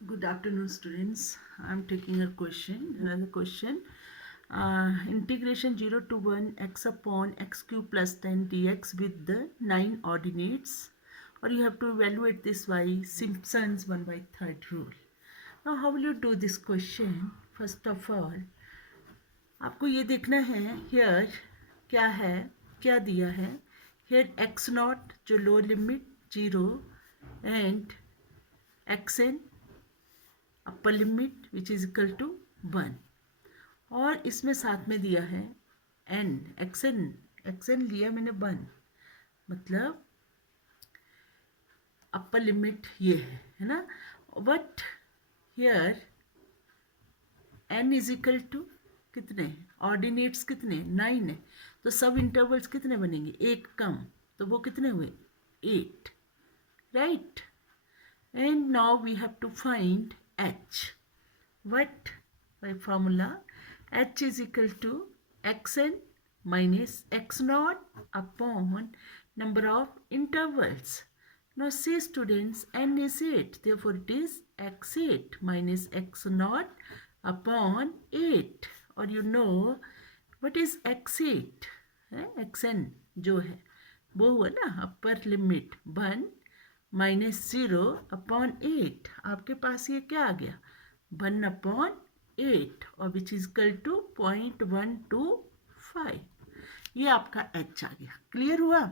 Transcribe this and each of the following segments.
Good afternoon, students. I'm taking another question. Integration 0 to 1 x upon x cube plus 10 dx with the 9 ordinates. Or you have to evaluate this by Simpson's 1 by 3rd rule. Now, how will you do this question? First of all, आपको ये देखना है here क्या है, क्या दिया है. Here x naught जो lower limit 0 and xn upper limit which is equal to 1 और इसमें साथ में दिया है एन एक्सएन लिया मैंने 1 मतलब अपर लिमिट ये है ना. But here n is equal to कितने ऑर्डिनेट्स कितने 9 है तो सब इंटरवल्स कितने बनेंगे एक कम तो वो कितने हुए 8 right. And now we have to find h. What? By formula h is equal to xn minus x naught upon number of intervals. Now see students, n is 8, therefore it is x8 minus x naught upon 8. Or you know what is x8? xn जो है वो हुआ ना upper limit 1 -0 upon 8. आपके पास ये क्या आ गया 1 upon 8 और विच इज इक्वल टू 0.125. ये आपका h आ गया. क्लियर हुआ.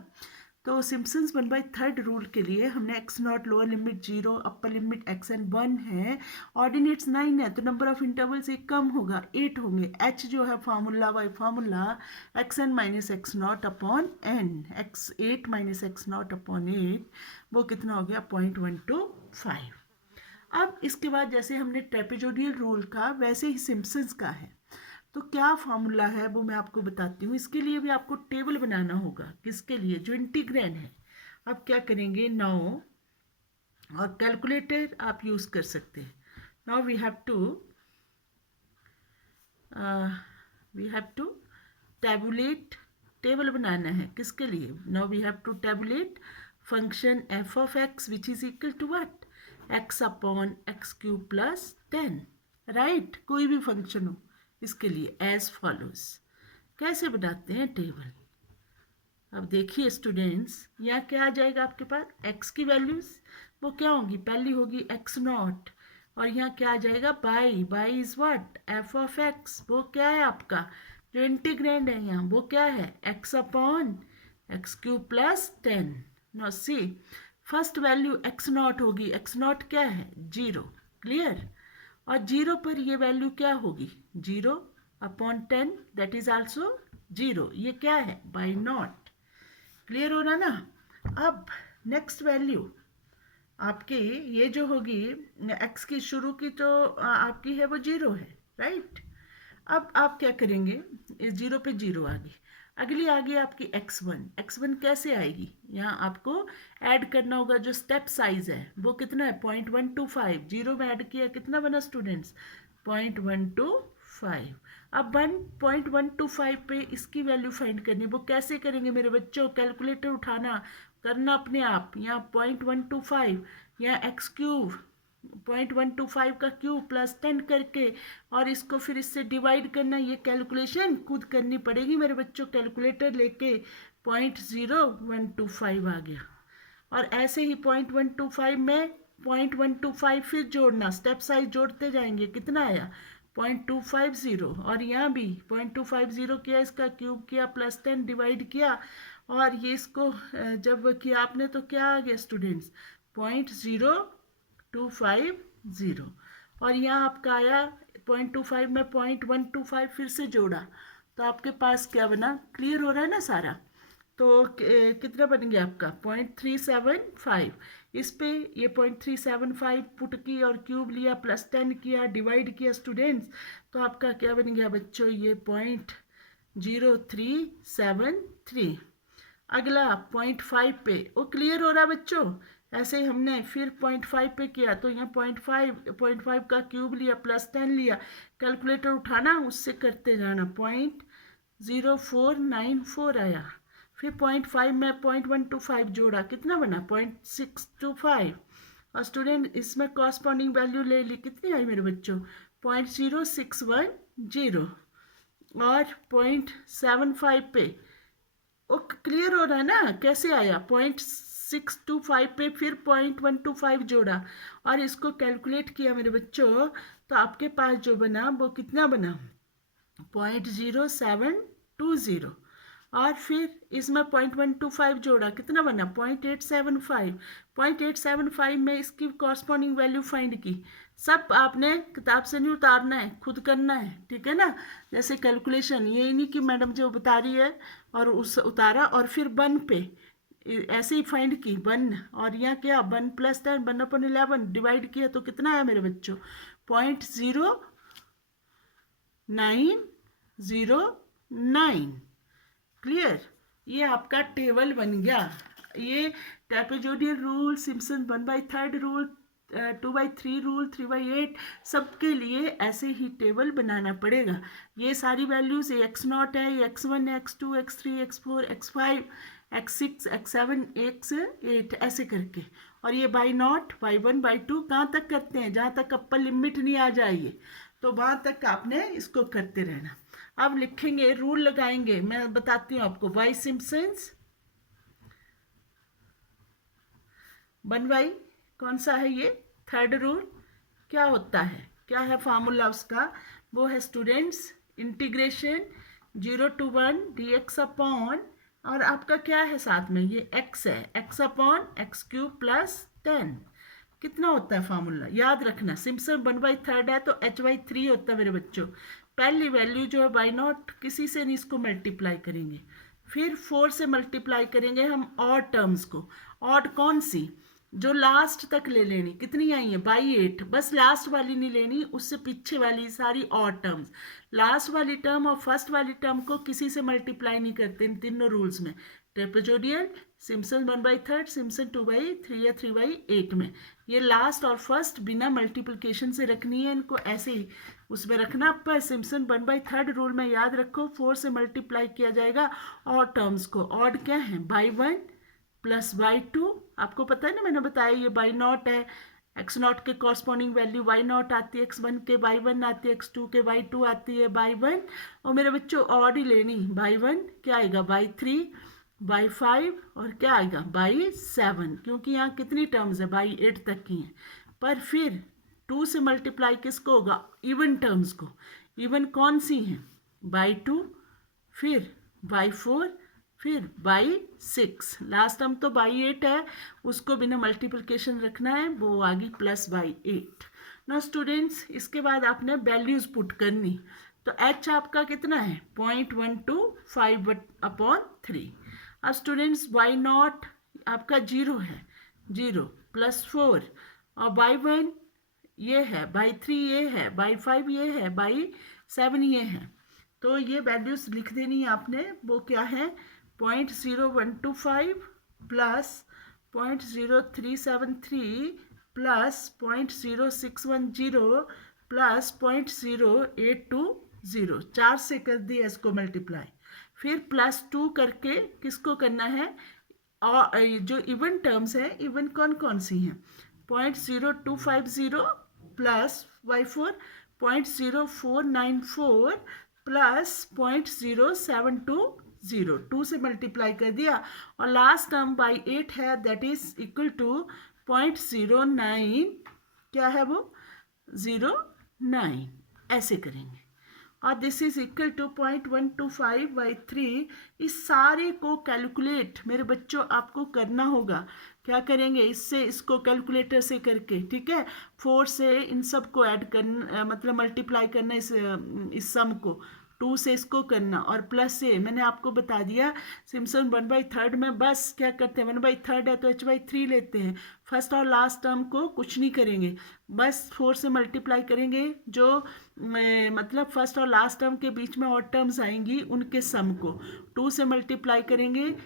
तो सिम्पसन्स 1 by 3rd रूल के लिए हमने x naught lower limit 0 upper limit x n 1 है ऑर्डिनेट्स 9 है तो नंबर ऑफ इंटरवल्स एक कम होगा 8 होंगे. h जो है formula by formula x n minus x naught upon n x 8 minus x naught upon 8 वो कितना हो गया 0.125. अब इसके बाद जैसे हमने ट्रेपेजोडियल रूल का वैसे ही सिम्पसन्स का है तो क्या फार्मूला है वो मैं आपको बताती हूँ. इसके लिए भी आपको टेबल बनाना होगा. किसके लिए जो इंटीग्रैंड है. अब क्या करेंगे 9 और कैलकुलेटर आप यूज़ कर सकते हैं. Now we have to tabulate table बनाना है. किसके लिए now we have to tabulate function f of x which is equal to what x upon x cube plus 10 right. कोई भी फंक्शन हो इसके लिए एज फॉलोज. कैसे बनाते हैं टेबल. अब देखिए स्टूडेंट्स यहाँ क्या आ जाएगा आपके पास x की वैल्यूज वो क्या होगी पहली होगी x नॉट और यहाँ क्या आ जाएगा by is what F of x वो क्या है आपका जो इंटीग्रैंड है यहाँ वो क्या है x upon x cube plus 10. No see first value x naught होगी. x नॉट क्या है 0. क्लियर. और 0 पर ये वैल्यू क्या होगी 0 अपॉन 10 दैट इज आल्सो 0. ये क्या है बाई नॉट. क्लियर हो रहा ना. अब नेक्स्ट वैल्यू आपकी ये जो होगी x की शुरू की तो आपकी है वो 0 है राइट. अब आप क्या करेंगे इस 0 पे 0 आ गई. अगली आ गई आपकी x1 कैसे आएगी यहाँ आपको ऐड करना होगा. जो स्टेप साइज है वो कितना है 0.125. 0 में ऐड किया कितना बना स्टूडेंट्स 0.125. अब 1.125 पे इसकी वैल्यू फाइंड करनी वो कैसे करेंगे मेरे बच्चों कैलकुलेटर उठाना करना अपने आप. यहाँ 0.125 यहाँ एक्स क्यूब 0.125 का क्यूब प्लस 10 करके और इसको फिर इससे डिवाइड करना. ये कैलकुलेशन खुद करनी पड़ेगी मेरे बच्चों. कैलकुलेटर लेके 0.0125 आ गया और ऐसे ही 0.125 में 0.125 फिर जोड़ना स्टेप साइज जोड़ते जाएंगे. कितना आया 0.250 और यहाँ भी 0.250 किया इसका क्यूब किया प्लस 10 डिवाइड किया और ये इसको जब किया आपने तो क्या आ गया स्टूडेंट्स 0.0250 और यहाँ आपका आया 0.25 में 0.125 फिर से जोड़ा तो आपके पास क्या बना. क्लियर हो रहा है ना सारा. तो कितना बन गया आपका 0.375. इस पे ये 0.375 पुट की और क्यूब लिया प्लस 10 किया डिवाइड किया स्टूडेंट्स तो आपका क्या बन गया बच्चों ये 0.0373. अगला 0.5 पे वो क्लियर हो रहा बच्चों. ऐसे ही हमने फिर 0.5 पे किया तो यहाँ 0.5 का क्यूब लिया प्लस 10 लिया कैलकुलेटर उठाना उससे करते जाना 0.0494 आया. फिर 0.5 में 0.125 जोड़ा कितना बना 0.625 और स्टूडेंट इसमें कॉरस्पॉन्डिंग वैल्यू ले ली, कितनी आई मेरे बच्चों? 0.0610 और 0.75 पे। वो क्लियर हो रहा है ना कैसे आया? 0.625 पे फिर 0.125 जोड़ा और इसको कैलकुलेट किया मेरे बच्चों, तो आपके पास जो बना वो कितना बना? 0.0720 और फिर इसमें 0.125 जोड़ा, कितना बना? 0.875। 0.875 में इसकी कॉरस्पॉन्डिंग वैल्यू फाइंड की। सब आपने किताब से नहीं उतारना है, खुद करना है, ठीक है ना? जैसे कैलकुलेशन, ये नहीं कि मैडम जो बता रही है और उस उतारा और फिर 1 पे ऐसे ही फाइंड की 1, और यहाँ क्या 1 + 10 1/11 डिवाइड किया तो कितना आया मेरे बच्चों? 0.0909। क्लियर? ये आपका टेबल बन गया। ये trapezoidal rule, Simpson 1/3 rule, 2/3 rule, 3/8 सबके लिए ऐसे ही टेबल बनाना पड़ेगा। ये सारी वैल्यूज x0 है, ये x1, x2, x3, x4, x5, x6, x7, x8 ऐसे करके, और ये y0, y1, y2 कहाँ तक करते हैं? जहाँ तक अप्पर लिमिट नहीं आ जाए तो वहाँ तक आपने इसको करते रहना। अब लिखेंगे, रूल लगाएंगे, मैं बताती हूँ आपको। वाई सिम्पसन्स 1y कौन सा है? ये थर्ड रूल। क्या होता है, क्या है फॉर्मूला उसका? वो है students integration 0 to 1 dx upon, और आपका क्या है साथ में? ये x है, x/x³ + 10। कितना होता है फॉर्मूला? याद रखना, सिम्पसन 1/3 है तो h/3 होता है मेरे बच्चों। पहली वैल्यू जो है y0, किसी से नहीं इसको मल्टीप्लाई करेंगे, फिर 4 से मल्टीप्लाई करेंगे हम ऑड टर्म्स को। ऑड कौन सी? जो लास्ट तक ले लेनी। कितनी आई है? बाई 8। बस लास्ट वाली नहीं लेनी, उससे पीछे वाली सारी ऑड टर्म्स। लास्ट वाली टर्म और फर्स्ट वाली टर्म को किसी से मल्टीप्लाई नहीं करते इन तीनों रूल्स में। ट्रेपेजोइडल, सिम्पसन 1/3, सिम्पसन 2/3 या 3/8 में ये लास्ट और फर्स्ट बिना मल्टीप्लिकेशन से रखनी है, इनको ऐसे ही उसमें रखना। पर सिम्पसन 1/3 रूल में याद रखो 4 से मल्टीप्लाई किया जाएगा और टर्म्स को। ऑड क्या है? y1 + y2। आपको पता है ना, मैंने बताया ये y0 है, x0 के कॉरस्पॉन्डिंग वैल्यू y0 आती है, x1 के y1 आती है, x2 के y2 आती है, y1। और मेरे बच्चों ऑड ही लेनी, y1 क्या आएगा? y3, y5 और क्या आएगा? y7, क्योंकि यहाँ कितनी टर्म्स है? y8 तक की हैं। पर फिर 2 से मल्टीप्लाई किसको होगा? इवन टर्म्स को। इवन कौन सी हैं? y2, फिर y4, फिर y6, लास्ट टर्म तो y8 है, उसको बिना मल्टीप्लिकेशन रखना है, वो आ गई +y8। ना स्टूडेंट्स, इसके बाद आपने वैल्यूज पुट करनी। तो h आपका कितना है? 0.125/3। अब स्टूडेंट्स y0 आपका 0 है, 0 + 4, और y1 ये है, y3 ये है, y5 ये है, y7 ये है। तो ये वैल्यूज लिख देनी है आपने। वो क्या है? 0.0125 + 0.0373 + 0.0610 + 0.0820। 4 से कर दिया इसको मल्टीप्लाई, फिर +2 करके किसको करना है? और जो इवन टर्म्स है, इवन कौन कौन सी हैं? 0.0250 + y4, 0.0494 + 0.0720। 2 से मल्टीप्लाई कर दिया, और लास्ट टर्म y8 है, दैट इज इक्वल टू 0.09, क्या है वो? 09। ऐसे करेंगे, और दिस इज इक्वल टू 0.125/3। इस सारे को कैलकुलेट मेरे बच्चों आपको करना होगा। क्या करेंगे? इससे, इसको कैलकुलेटर से करके, ठीक है, 4 से इन सब को ऐड करना, मतलब मल्टीप्लाई करना इस सम को, 2 से इसको करना, और प्लस से मैंने आपको बता दिया सिम्पसन 1/3 में बस क्या करते हैं? 1/3 है तो h/3 लेते हैं। फर्स्ट और लास्ट टर्म को कुछ नहीं करेंगे, बस 4 से मल्टीप्लाई करेंगे। जो मतलब फर्स्ट और लास्ट टर्म के बीच में और टर्म्स आएंगी उनके सम को 2 से मल्टीप्लाई करेंगे।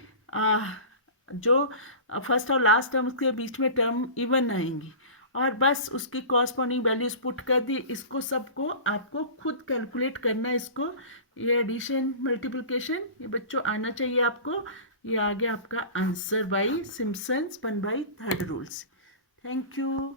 जो फर्स्ट और लास्ट टर्म्स के बीच में टर्म इवन आएंगी, और बस उसकी कॉरस्पॉन्डिंग वैल्यूज पुट कर दी। इसको सबको आपको खुद कैलकुलेट करना है। इसको, ये एडिशन मल्टीप्लिकेशन ये बच्चों आना चाहिए आपको। ये आ गया आपका answer by Simpson's 1/3 rules. Thank you.